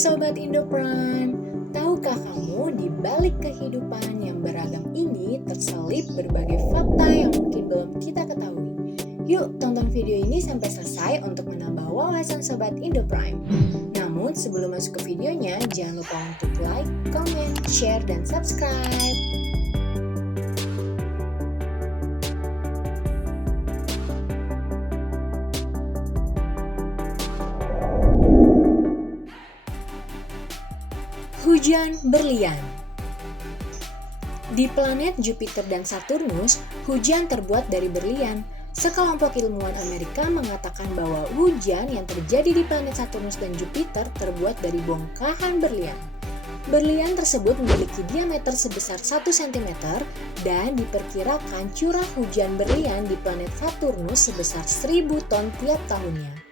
Sobat Indo Prime, tahukah kamu di balik kehidupan yang beragam ini terselip berbagai fakta yang mungkin belum kita ketahui? Yuk tonton video ini sampai selesai untuk menambah wawasan Sobat Indo Prime. Namun sebelum masuk ke videonya, jangan lupa untuk like, comment, share, dan subscribe. Hujan berlian. Di planet Jupiter dan Saturnus, hujan terbuat dari berlian. Sekelompok ilmuwan Amerika mengatakan bahwa hujan yang terjadi di planet Saturnus dan Jupiter terbuat dari bongkahan berlian. Berlian tersebut memiliki diameter sebesar 1 cm dan diperkirakan curah hujan berlian di planet Saturnus sebesar 1000 ton tiap tahunnya.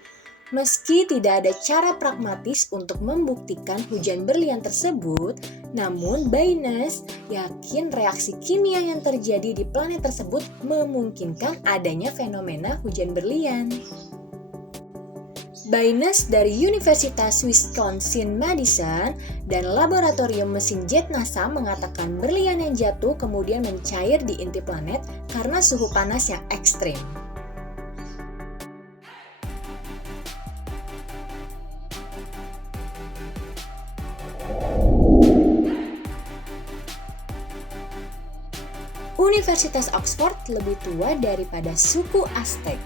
Meski tidak ada cara pragmatis untuk membuktikan hujan berlian tersebut, namun Baines yakin reaksi kimia yang terjadi di planet tersebut memungkinkan adanya fenomena hujan berlian. Baines dari Universitas Wisconsin-Madison dan Laboratorium Mesin Jet NASA mengatakan berlian yang jatuh kemudian mencair di inti planet karena suhu panas yang ekstrim. Universitas Oxford lebih tua daripada suku Aztec.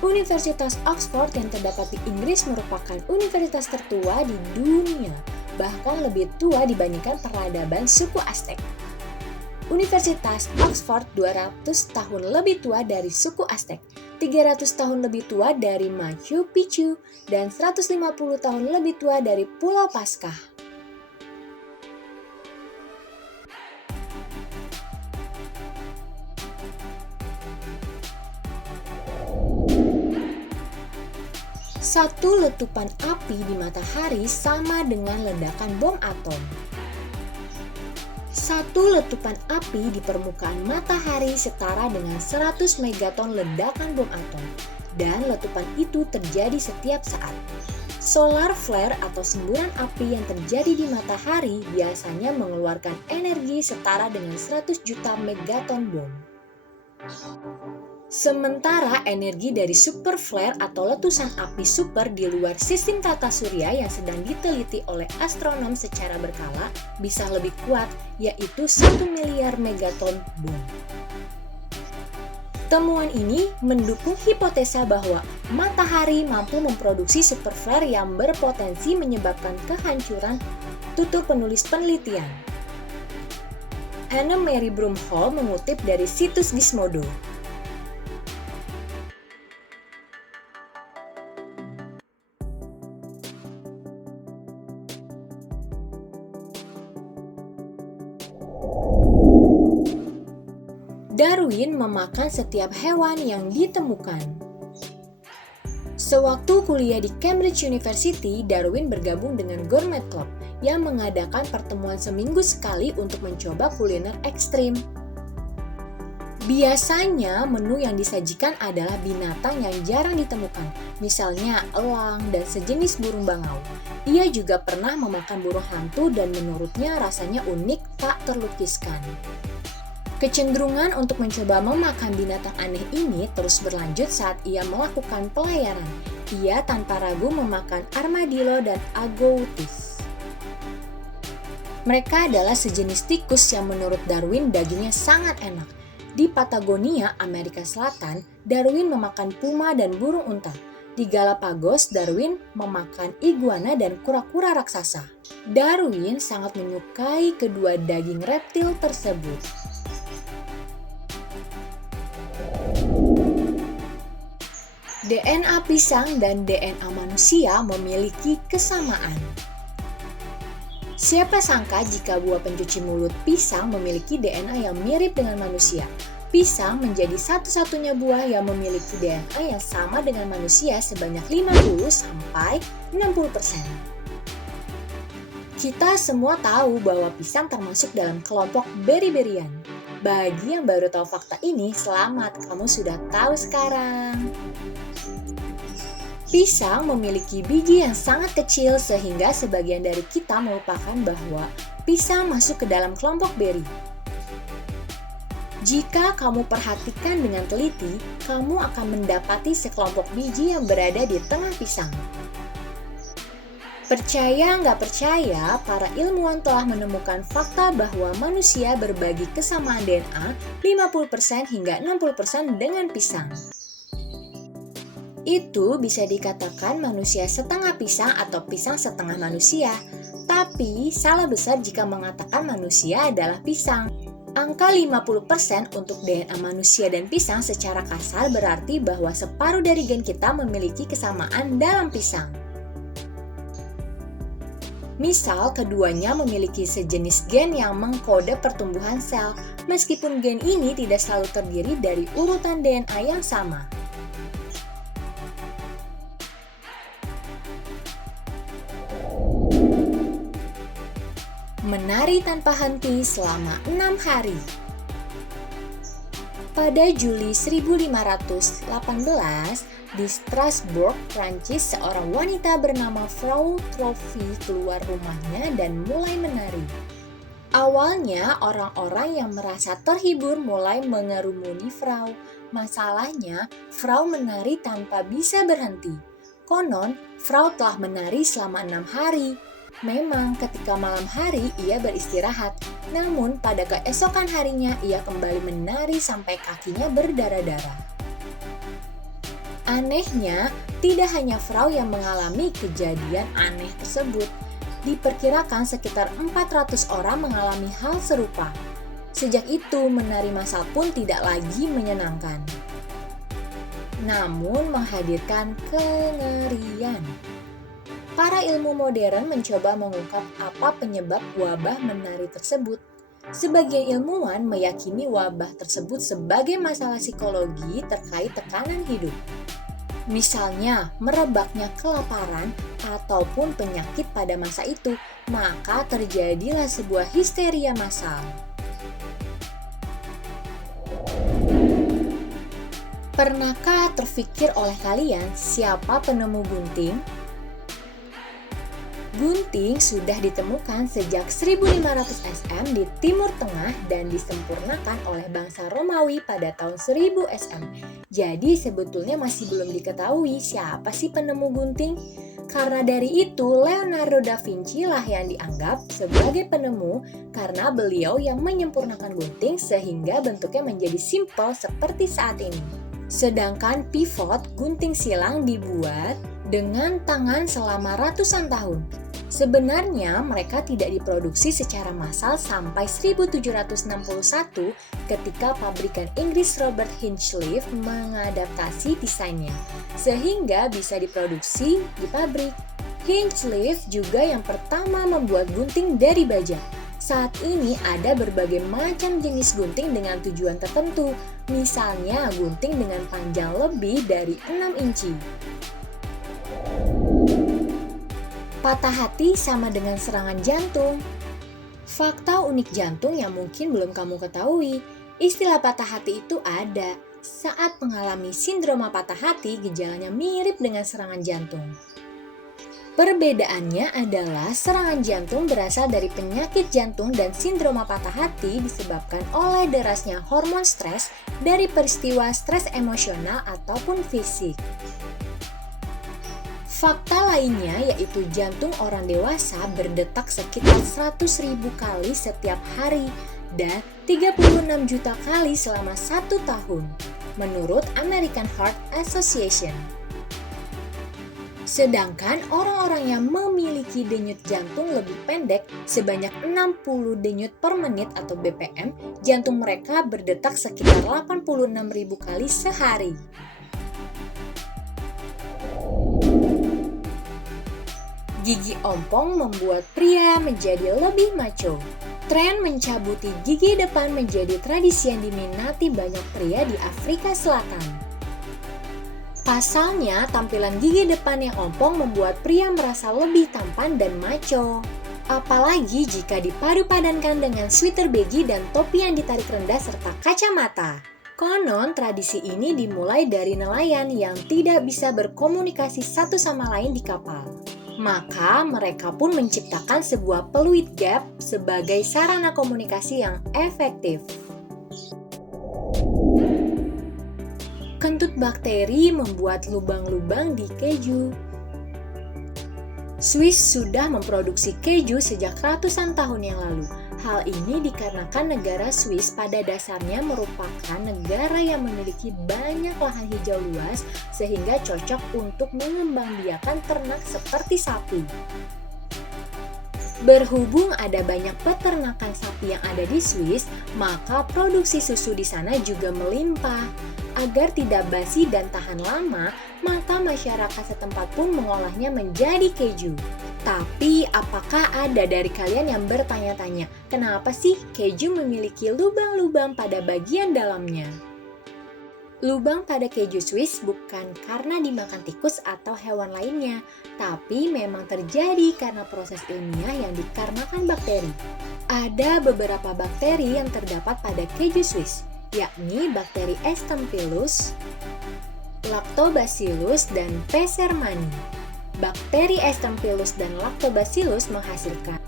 Universitas Oxford yang terdapat di Inggris merupakan universitas tertua di dunia, bahkan lebih tua dibandingkan peradaban suku Aztec. Universitas Oxford 200 tahun lebih tua dari suku Aztec, 300 tahun lebih tua dari Machu Picchu, dan 150 tahun lebih tua dari Pulau Paskah. Satu letupan api di matahari sama dengan ledakan bom atom. Satu letupan api di permukaan matahari setara dengan 100 megaton ledakan bom atom, dan letupan itu terjadi setiap saat. Solar flare atau semburan api yang terjadi di matahari biasanya mengeluarkan energi setara dengan 100 juta megaton bom. Sementara energi dari super flare atau letusan api super di luar sistem tata surya yang sedang diteliti oleh astronom secara berkala bisa lebih kuat, yaitu 1 miliar megaton bom. Temuan ini mendukung hipotesa bahwa matahari mampu memproduksi super flare yang berpotensi menyebabkan kehancuran, tutur penulis penelitian. Anna Mary Broomhall mengutip dari situs Gizmodo. Darwin memakan setiap hewan yang ditemukan. Sewaktu kuliah di Cambridge University, Darwin bergabung dengan Gourmet Club yang mengadakan pertemuan seminggu sekali untuk mencoba kuliner ekstrim. Biasanya menu yang disajikan adalah binatang yang jarang ditemukan, misalnya elang dan sejenis burung bangau. Ia juga pernah memakan burung hantu dan menurutnya rasanya unik tak terlukiskan. Kecenderungan untuk mencoba memakan binatang aneh ini terus berlanjut saat ia melakukan pelayaran. Ia tanpa ragu memakan armadillo dan agoutis. Mereka adalah sejenis tikus yang menurut Darwin dagingnya sangat enak. Di Patagonia, Amerika Selatan, Darwin memakan puma dan burung unta. Di Galapagos, Darwin memakan iguana dan kura-kura raksasa. Darwin sangat menyukai kedua daging reptil tersebut. DNA pisang dan DNA manusia memiliki kesamaan. Siapa sangka jika buah pencuci mulut pisang memiliki DNA yang mirip dengan manusia. Pisang menjadi satu-satunya buah yang memiliki DNA yang sama dengan manusia sebanyak 50-60%. Kita semua tahu bahwa pisang termasuk dalam kelompok beri-berian. Bagi yang baru tahu fakta ini, selamat, kamu sudah tahu sekarang. Pisang memiliki biji yang sangat kecil sehingga sebagian dari kita melupakan bahwa pisang masuk ke dalam kelompok beri. Jika kamu perhatikan dengan teliti, kamu akan mendapati sekelompok biji yang berada di tengah pisang. Percaya nggak percaya, para ilmuwan telah menemukan fakta bahwa manusia berbagi kesamaan DNA 50% hingga 60% dengan pisang. Itu bisa dikatakan manusia setengah pisang atau pisang setengah manusia. Tapi salah besar jika mengatakan manusia adalah pisang. Angka 50% untuk DNA manusia dan pisang secara kasar berarti bahwa separuh dari gen kita memiliki kesamaan dalam pisang. Misal, keduanya memiliki sejenis gen yang mengkode pertumbuhan sel, meskipun gen ini tidak selalu terdiri dari urutan DNA yang sama. Menari tanpa henti selama 6 hari. Pada Juli 1518, di Strasbourg, Prancis, seorang wanita bernama Frau Trophy keluar rumahnya dan mulai menari. Awalnya, orang-orang yang merasa terhibur mulai mengerumuni Frau. Masalahnya, Frau menari tanpa bisa berhenti. Konon, Frau telah menari selama 6 hari. Memang ketika malam hari ia beristirahat, namun pada keesokan harinya ia kembali menari sampai kakinya berdarah-darah. Anehnya, tidak hanya Frau yang mengalami kejadian aneh tersebut. Diperkirakan sekitar 400 orang mengalami hal serupa. Sejak itu, menari massal pun tidak lagi menyenangkan, namun menghadirkan kengerian. Para ilmu modern mencoba mengungkap apa penyebab wabah menari tersebut. Sebagian ilmuwan meyakini wabah tersebut sebagai masalah psikologi terkait tekanan hidup. Misalnya, merebaknya kelaparan ataupun penyakit pada masa itu, maka terjadilah sebuah histeria massal. Pernahkah terfikir oleh kalian siapa penemu gunting? Gunting sudah ditemukan sejak 1500 SM di Timur Tengah dan disempurnakan oleh bangsa Romawi pada tahun 1000 SM. Jadi sebetulnya masih belum diketahui siapa sih penemu gunting. Karena dari itu Leonardo da Vinci lah yang dianggap sebagai penemu karena beliau yang menyempurnakan gunting sehingga bentuknya menjadi simpel seperti saat ini. Sedangkan pivot gunting silang dibuat dengan tangan selama ratusan tahun. Sebenarnya mereka tidak diproduksi secara massal sampai 1761 ketika pabrikan Inggris Robert Hinchliffe mengadaptasi desainnya, sehingga bisa diproduksi di pabrik. Hinchliffe juga yang pertama membuat gunting dari baja. Saat ini ada berbagai macam jenis gunting dengan tujuan tertentu, misalnya gunting dengan panjang lebih dari 6 inci. Patah hati sama dengan serangan jantung. Fakta unik jantung yang mungkin belum kamu ketahui, istilah patah hati itu ada. Saat mengalami sindroma patah hati, gejalanya mirip dengan serangan jantung. Perbedaannya adalah serangan jantung berasal dari penyakit jantung dan sindroma patah hati disebabkan oleh derasnya hormon stres dari peristiwa stres emosional ataupun fisik. Fakta lainnya yaitu jantung orang dewasa berdetak sekitar 100.000 kali setiap hari dan 36 juta kali selama 1 tahun, menurut American Heart Association. Sedangkan orang-orang yang memiliki denyut jantung lebih pendek sebanyak 60 denyut per menit atau BPM, jantung mereka berdetak sekitar 86.000 kali sehari. Gigi ompong membuat pria menjadi lebih macho. Tren mencabuti gigi depan menjadi tradisi yang diminati banyak pria di Afrika Selatan. Pasalnya, tampilan gigi depan yang ompong membuat pria merasa lebih tampan dan macho. Apalagi jika dipadu-padankan dengan sweater baggy dan topi yang ditarik rendah serta kacamata. Konon, tradisi ini dimulai dari nelayan yang tidak bisa berkomunikasi satu sama lain di kapal. Maka mereka pun menciptakan sebuah peluit gap sebagai sarana komunikasi yang efektif. Kentut bakteri membuat lubang-lubang di keju. Swiss sudah memproduksi keju sejak ratusan tahun yang lalu. Hal ini dikarenakan negara Swiss pada dasarnya merupakan negara yang memiliki banyak lahan hijau luas sehingga cocok untuk mengembangbiakan ternak seperti sapi. Berhubung ada banyak peternakan sapi yang ada di Swiss, maka produksi susu di sana juga melimpah. Agar tidak basi dan tahan lama, maka masyarakat setempat pun mengolahnya menjadi keju. Tapi, apakah ada dari kalian yang bertanya-tanya, kenapa sih keju memiliki lubang-lubang pada bagian dalamnya? Lubang pada keju Swiss bukan karena dimakan tikus atau hewan lainnya, tapi memang terjadi karena proses ilmiah yang dikarenakan bakteri. Ada beberapa bakteri yang terdapat pada keju Swiss, yakni bakteri Estompilus, Lactobacillus, dan Pesermani. Bakteri Estompilus dan Lactobacillus menghasilkan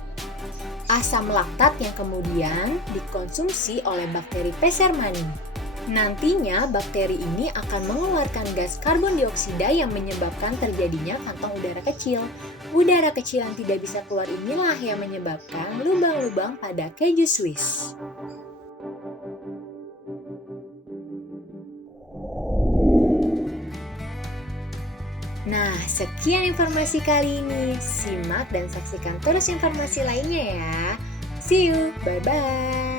asam laktat yang kemudian dikonsumsi oleh bakteri Pesermani. Nantinya bakteri ini akan mengeluarkan gas karbon dioksida yang menyebabkan terjadinya kantong udara kecil. Udara kecil yang tidak bisa keluar inilah yang menyebabkan lubang-lubang pada keju Swiss. Nah, sekian informasi kali ini. Simak dan saksikan terus informasi lainnya ya. See you, bye-bye.